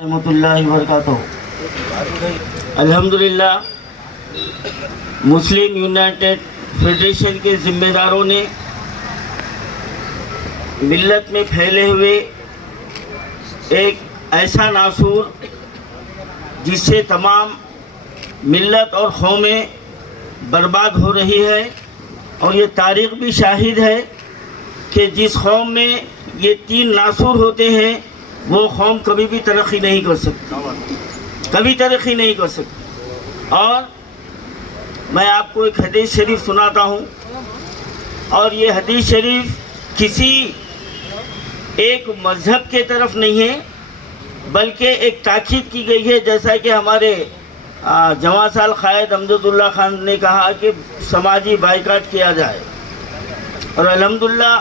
رحمۃ اللہ وبرکاتہ۔ الحمدللہ مسلم یونائٹڈ فیڈریشن کے ذمہ داروں نے ملت میں پھیلے ہوئے ایک ایسا ناسور جس سے تمام ملت اور قومیں برباد ہو رہی ہے، اور یہ تاریخ بھی شاہد ہے کہ جس قوم میں یہ تین ناسور ہوتے ہیں وہ قوم کبھی بھی ترقی نہیں کر سکتی، کبھی ترقی نہیں کر سکتی۔ اور میں آپ کو ایک حدیث شریف سناتا ہوں، اور یہ حدیث شریف کسی ایک مذہب کے طرف نہیں ہے بلکہ ایک تاکید کی گئی ہے، جیسا کہ ہمارے جواں سال قائد امجد اللہ خان نے کہا کہ سماجی بائیکاٹ کیا جائے، اور الحمدللہ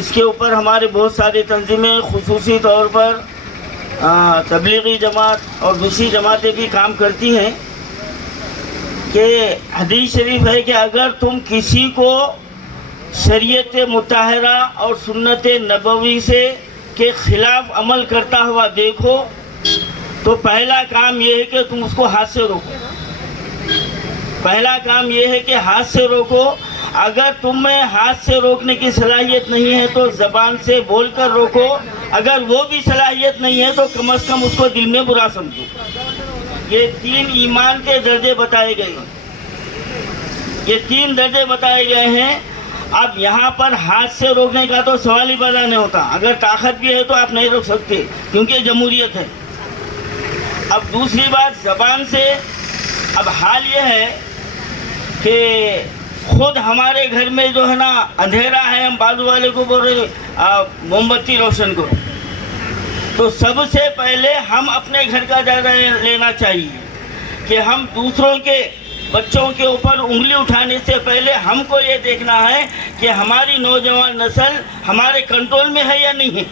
اس کے اوپر ہمارے بہت ساری تنظیمیں خصوصی طور پر تبلیغی جماعت اور دوسری جماعتیں بھی کام کرتی ہیں کہ حدیث شریف ہے کہ اگر تم کسی کو شریعت مطہرہ اور سنت نبوی سے کے خلاف عمل کرتا ہوا دیکھو تو پہلا کام یہ ہے کہ تم اس کو ہاتھ سے روکو، پہلا کام یہ ہے کہ ہاتھ سے روکو۔ اگر تم میں ہاتھ سے روکنے کی صلاحیت نہیں ہے تو زبان سے بول کر روکو، اگر وہ بھی صلاحیت نہیں ہے تو کم از کم اس کو دل میں برا سمجھو۔ یہ تین ایمان کے درجے بتائے گئے ہیں، یہ تین درجے بتائے گئے ہیں۔ اب یہاں پر ہاتھ سے روکنے کا تو سوال ہی پیدا نہیں ہوتا، اگر طاقت بھی ہے تو آپ نہیں روک سکتے کیونکہ جمہوریت ہے۔ اب دوسری بات زبان سے، اب حال یہ ہے کہ خود ہمارے گھر میں جو ہے نا اندھیرا ہے، ہم بازو والے کو بول رہے موم بتی روشن کرو، تو سب سے پہلے ہم اپنے گھر کا جائزہ لینا چاہیے کہ ہم دوسروں کے بچوں کے اوپر انگلی اٹھانے سے پہلے ہم کو یہ دیکھنا ہے کہ ہماری نوجوان نسل ہمارے کنٹرول میں ہے یا نہیں ہے۔